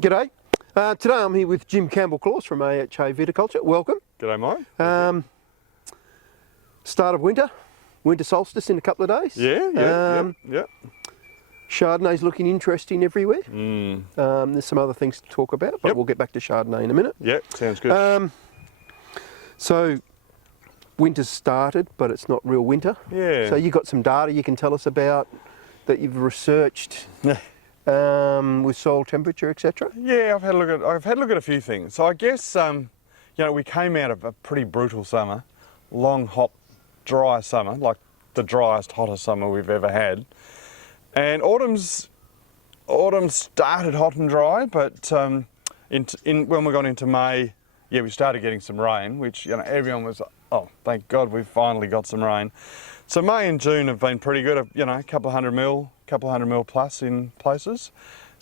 G'day. Today I'm here with Jim Campbell from AHA Viticulture. Welcome. G'day, Mike. Start of winter solstice in a couple of days. Yeah. Chardonnay's looking interesting everywhere. There's some other things to talk about, but we'll get back to Chardonnay in a minute. Yeah, sounds good. So winter's started, but it's not real winter. Yeah. So you got some data you can tell us about that you've researched with soil temperature, etc. Yeah, I've had a look at a few things. So I guess we came out of a pretty brutal summer, long, hot, dry summer, like the driest, hottest summer we've ever had. And autumn started hot and dry, but when we got into May, we started getting some rain, which everyone was, oh, thank God we've finally got some rain. So May and June have been pretty good, a couple of hundred mil plus in places.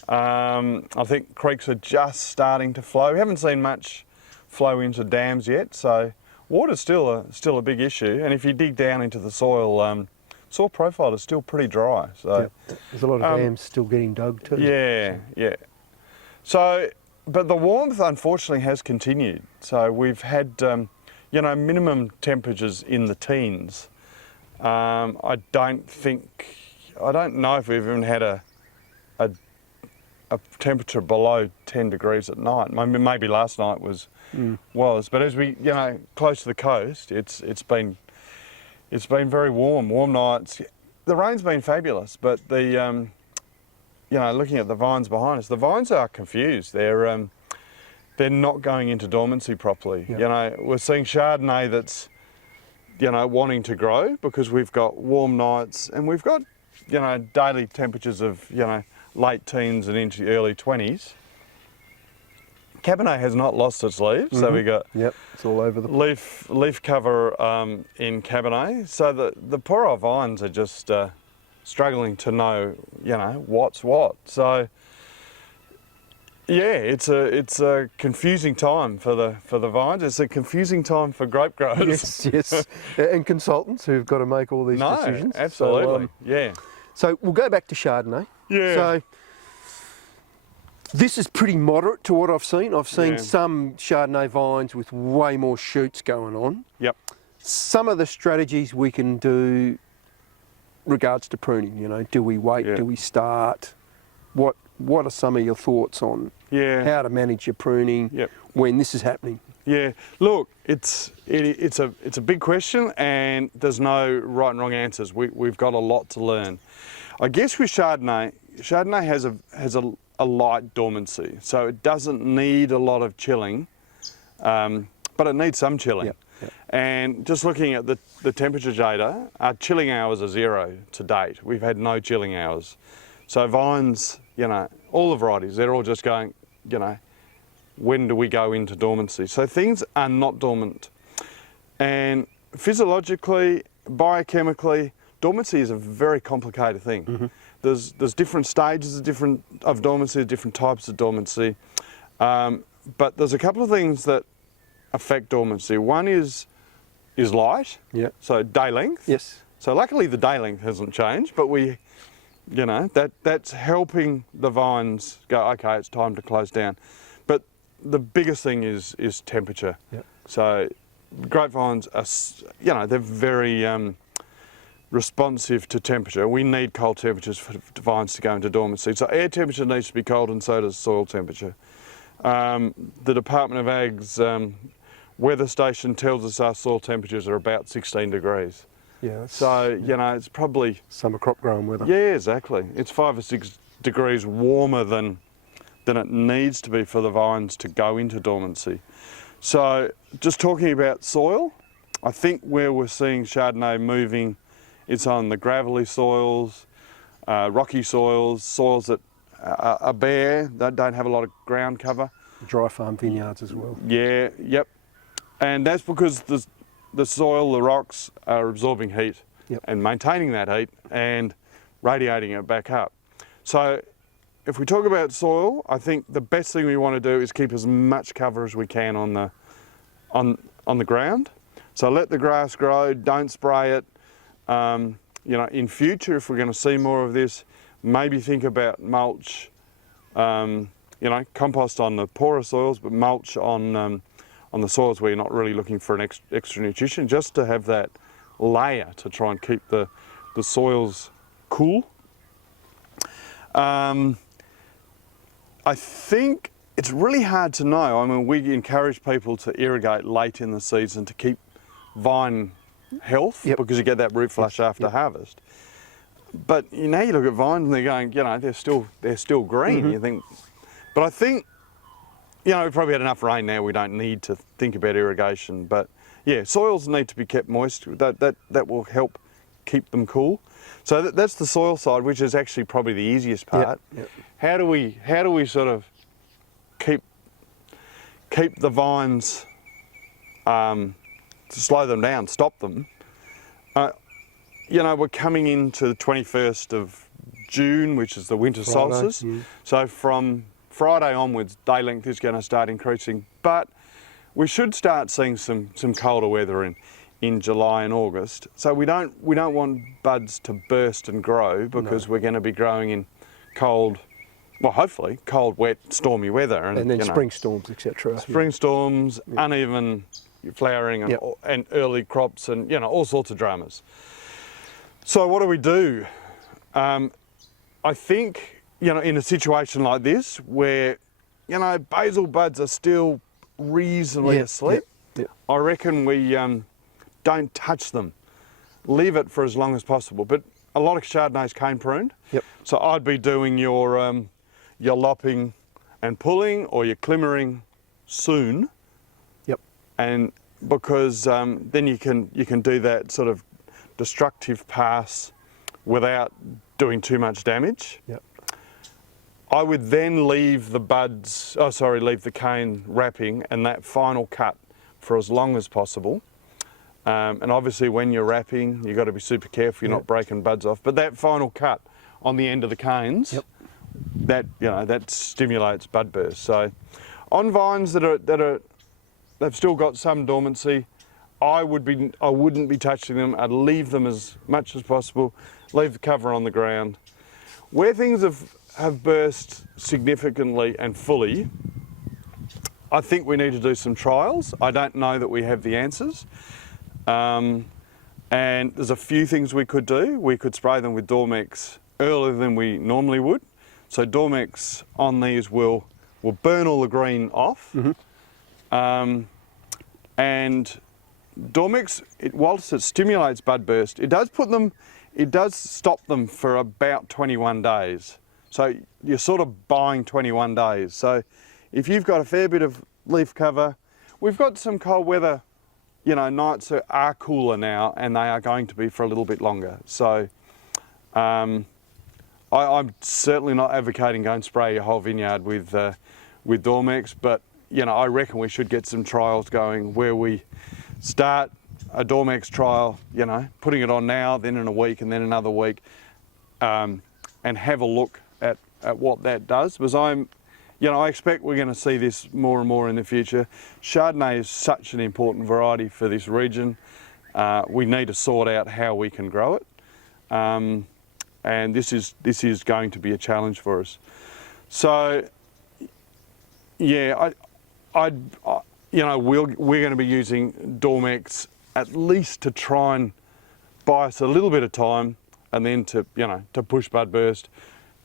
I think creeks are just starting to flow. We haven't seen much flow into dams yet, so water's still a big issue. And if you dig down into the soil, soil profile is still pretty dry. So there's a lot of dams still getting dug too. Yeah. So, but the warmth unfortunately has continued. So we've had minimum temperatures in the teens. I don't know if we've even had a temperature below 10 degrees at night. Maybe last night was, but as we close to the coast, it's been very warm nights. The rain's been fabulous, but the looking at the vines behind us, the vines are confused. They're not going into dormancy properly. We're seeing Chardonnay that's wanting to grow because we've got warm nights and we've got daily temperatures of late teens and into early 20s. Cabernet has not lost its leaves, so we got it's all over the place. leaf cover in Cabernet. So the poor old vines are just struggling to know what's what. So yeah, it's a confusing time for the vines. It's a confusing time for grape growers. Yes, and consultants who've got to make all these decisions. Absolutely, yeah. So we'll go back to Chardonnay. Yeah. So this is pretty moderate to what I've seen. I've seen some Chardonnay vines with way more shoots going on. Yep. Some of the strategies we can do regards to pruning, do we wait, do we start? What are some of your thoughts on how to manage your pruning when this is happening? Yeah, look, it's a big question and there's no right and wrong answers. We've got a lot to learn. I guess with Chardonnay has a light dormancy, so it doesn't need a lot of chilling, but it needs some chilling. And just looking at the temperature data, our chilling hours are 0 to date. We've had no chilling hours. So vines, all the varieties, they're all just going, when do we go into dormancy? So things are not dormant. And physiologically, biochemically, dormancy is a very complicated thing. There's different stages of dormancy, different types of dormancy. But there's a couple of things that affect dormancy. One is light, so day length. Yes. So luckily the day length hasn't changed, but that's helping the vines go, okay, it's time to close down. But the biggest thing is temperature. So grapevines are, they're very responsive to temperature. We need cold temperatures for vines to go into dormancy. So air temperature needs to be cold and so does soil temperature. The Department of Ag's weather station tells us our soil temperatures are about 16 degrees. Yeah. So, it's probably summer crop growing weather. Yeah, exactly. It's 5 or 6 degrees warmer than it needs to be for the vines to go into dormancy. So, just talking about soil, I think where we're seeing Chardonnay moving, it's on the gravelly soils, rocky soils that are bare, that don't have a lot of ground cover. Dry farm vineyards as well. Yeah, yep. And that's because the soil, the rocks are absorbing heat and maintaining that heat and radiating it back up. So if we talk about soil, I think the best thing we want to do is keep as much cover as we can on the ground. So let the grass grow, don't spray it. In future, if we're going to see more of this, maybe think about mulch you know, compost on the poorer soils, but mulch on the soils where you're not really looking for an extra nutrition, just to have that layer to try and keep the soils cool. I think it's really hard to know. I mean, we encourage people to irrigate late in the season to keep vine health, because you get that root flush after harvest. But you know, you look at vines and they're going, you know, they're still green. You think, but I think, you know, we've probably had enough rain now. We don't need to think about irrigation. But yeah, soils need to be kept moist. That will help keep them cool. So that's the soil side, which is actually probably the easiest part. How do we sort of keep the vines, to slow them down, stop them? You know, we're coming into the 21st of June, which is the winter solstice. So from Friday onwards, day length is going to start increasing, but we should start seeing some colder weather in July and August. So we don't want buds to burst and grow, because we're going to be growing in cold, well, hopefully cold, wet, stormy weather, and then spring storms, etc. Spring storms, uneven flowering, and early crops, and you know, all sorts of dramas. So what do we do? I think, you know, in a situation like this where, you know, basil buds are still reasonably asleep, I reckon we don't touch them. Leave it for as long as possible. But a lot of Chardonnay's cane pruned. So I'd be doing your lopping and pulling, or your climmering soon. And because then you can do that sort of destructive pass without doing too much damage. I would then leave the leave the cane wrapping and that final cut for as long as possible. And obviously when you're wrapping, you've got to be super careful you're not breaking buds off. But that final cut on the end of the canes, that, you know, that stimulates bud burst. So on vines they've still got some dormancy, I wouldn't be touching them. I'd leave them as much as possible, leave the cover on the ground. Where things have burst significantly and fully, I think we need to do some trials. I don't know that we have the answers. And there's a few things we could do. We could spray them with Dormex earlier than we normally would. So Dormex on these will burn all the green off. And Dormex, whilst it stimulates bud burst, it does stop them for about 21 days. So you're sort of buying 21 days. So if you've got a fair bit of leaf cover, we've got some cold weather, you know, nights that are cooler now, and they are going to be for a little bit longer. So I'm certainly not advocating go and spray your whole vineyard with Dormex, but you know, I reckon we should get some trials going where we start a Dormex trial, you know, putting it on now, then in a week, and then another week, and have a look at what that does. Because I expect we're going to see this more and more in the future. Chardonnay is such an important variety for this region. We need to sort out how we can grow it, and this is going to be a challenge for us. So, yeah, we're going to be using Dormex at least to try and buy us a little bit of time, and then to push bud burst.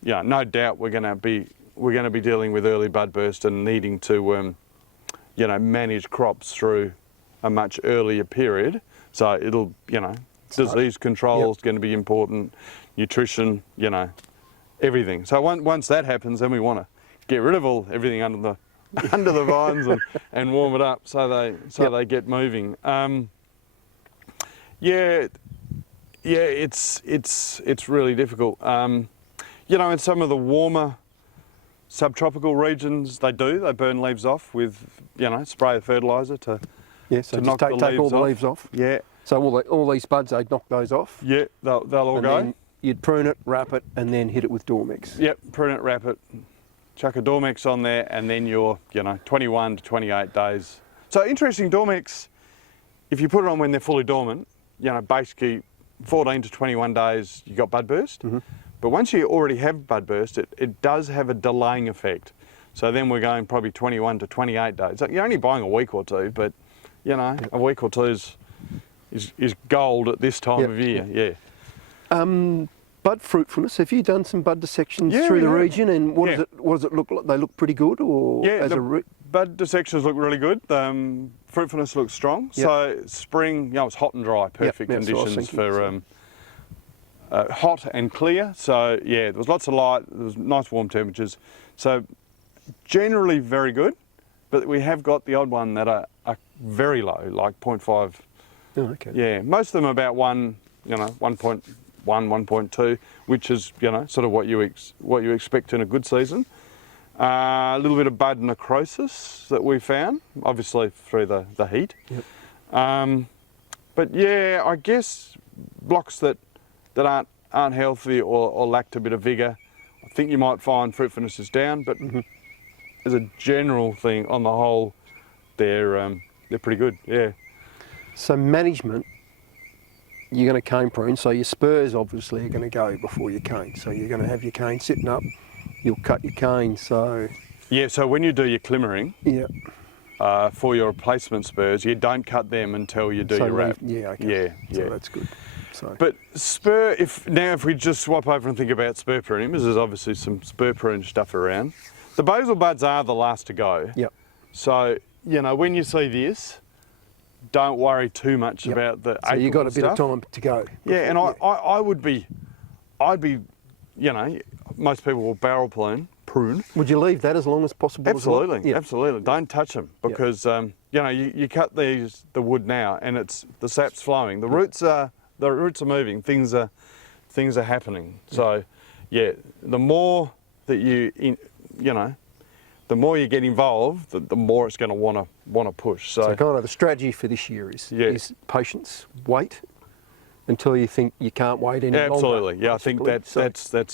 Yeah, no doubt we're going to be dealing with early bud burst and needing to manage crops through a much earlier period. So it'll, disease control is going to be important, nutrition, everything. So once that happens, then we want to get rid of everything under the vines and warm it up so they get moving. It's really difficult. In some of the warmer subtropical regions, they burn leaves off with spray of fertiliser to knock the leaves all the leaves off. Yeah. So all these buds, they'd knock those off. Yeah, they'll all go. Then you'd prune it, wrap it, and then hit it with Dormex. Yep, prune it, wrap it, chuck a Dormex on there, and then you're 21 to 28 days. So interesting, Dormex, if you put it on when they're fully dormant, basically 14 to 21 days you got bud burst. But once you already have bud burst, it does have a delaying effect. So then we're going probably 21 to 28 days. So you're only buying a week or two, but you know, a week or two is gold at this time of year. Yeah. Bud fruitfulness. Have you done some bud dissections through the region, and what does it look like? They look pretty good, or bud dissections look really good. Fruitfulness looks strong. So spring, you know, it's hot and dry, perfect conditions for hot and clear. So yeah, there was lots of light. There was nice warm temperatures. So generally very good, but we have got the odd one that are very low, like 0.5. Oh, okay. Yeah, most of them are about 1, you know, 1.1, 1.2, which is, you know, sort of what you expect in a good season. A little bit of bud necrosis that we found, obviously through the heat. Yep. But yeah, I guess blocks that aren't healthy or lacked a bit of vigour, I think you might find fruitfulness is down. But as a general thing, on the whole, they're pretty good. Yeah. So management, you're going to cane prune, so your spurs obviously are going to go before your cane. So you're going to have your cane sitting up, you'll cut your cane, so... Yeah, so when you do your climbering, for your replacement spurs, you don't cut them until you do your wrap. Yeah, okay. Yeah. So that's good. So. But spur, if we just swap over and think about spur pruning, because there's obviously some spur prune stuff around, the basil buds are the last to go. Yep. So, you know, when you see this, don't worry too much about the April So you've got a bit stuff. of time to go. Yeah, and I'd be, you know, most people will barrel prune. Would you leave that as long as possible? Absolutely, as well? absolutely. Don't touch them because you know, you cut the wood now and the sap's flowing. The roots are moving. Things are happening. So yeah, the more that you know, the more you get involved, the more it's going to want to push. So kind of the strategy for this year is patience, wait until you think you can't wait any longer. Absolutely, yeah. I think that's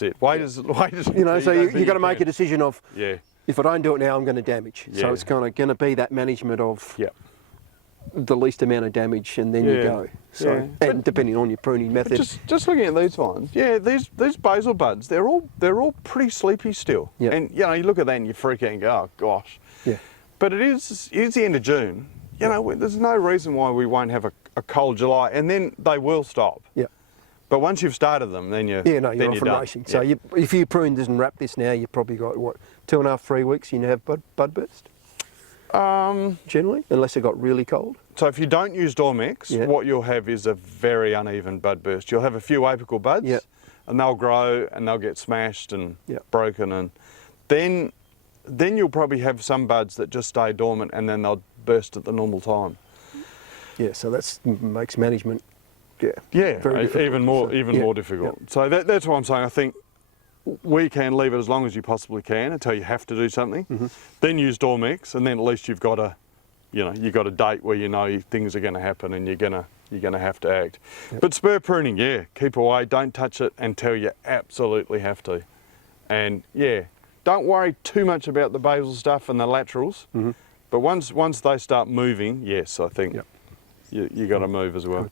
it. Wait is you know. So you've got to make a decision of if I don't do it now, I'm going to damage. Yeah. So it's kind of going to be that management of the least amount of damage, and then you go. So and depending on your pruning method. Just looking at these ones, these basil buds, they're all pretty sleepy still. Yeah. And you know, you look at that and you freak out and go, oh gosh. Yeah. But it's the end of June. You know, there's no reason why we won't have a cold July, and then they will stop. Yeah. But once you've started them, then you're you're off and racing. So if you prune this and wrap this now, you've probably got what 2.5, 3 weeks. You have bud burst. Generally, unless it got really cold. So if you don't use Dormex, what you'll have is a very uneven bud burst. You'll have a few apical buds, and they'll grow and they'll get smashed and broken, and then you'll probably have some buds that just stay dormant and then they'll burst at the normal time. Yeah, so that makes management very difficult. even more difficult. So that's why I'm saying I think we can leave it as long as you possibly can until you have to do something. Then use Dormex, and then at least you've got a date where you know things are going to happen and you're going to have to act. But spur pruning, keep away. Don't touch it until you absolutely have to. And don't worry too much about the basil stuff and the laterals. But once they start moving, yes, I think you got to move as well.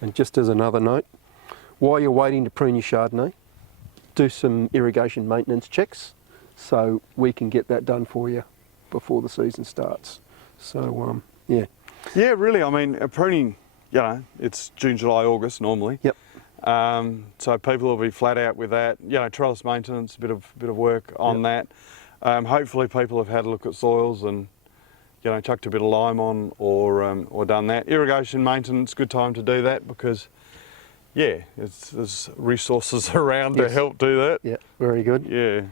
And just as another note, while you're waiting to prune your Chardonnay, do some irrigation maintenance checks so we can get that done for you before the season starts. So yeah, really. I mean, pruning, you know, it's June, July, August normally. So people will be flat out with that. You know, trellis maintenance, a bit of work on that. Hopefully people have had a look at soils and, you know, chucked a bit of lime on or done that. Irrigation maintenance, good time to do that because there's resources around to help do that. Yeah, very good. Yeah.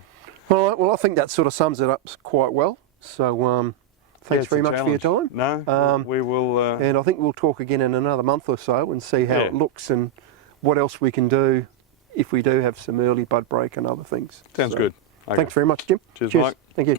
All right, well, I think that sort of sums it up quite well. So thanks very much for your time. No, we will. And I think we'll talk again in another month or so and see how it looks and what else we can do if we do have some early bud break and other things. Sounds good. Okay. Thanks very much, Jim. Cheers, Mike. Thank you.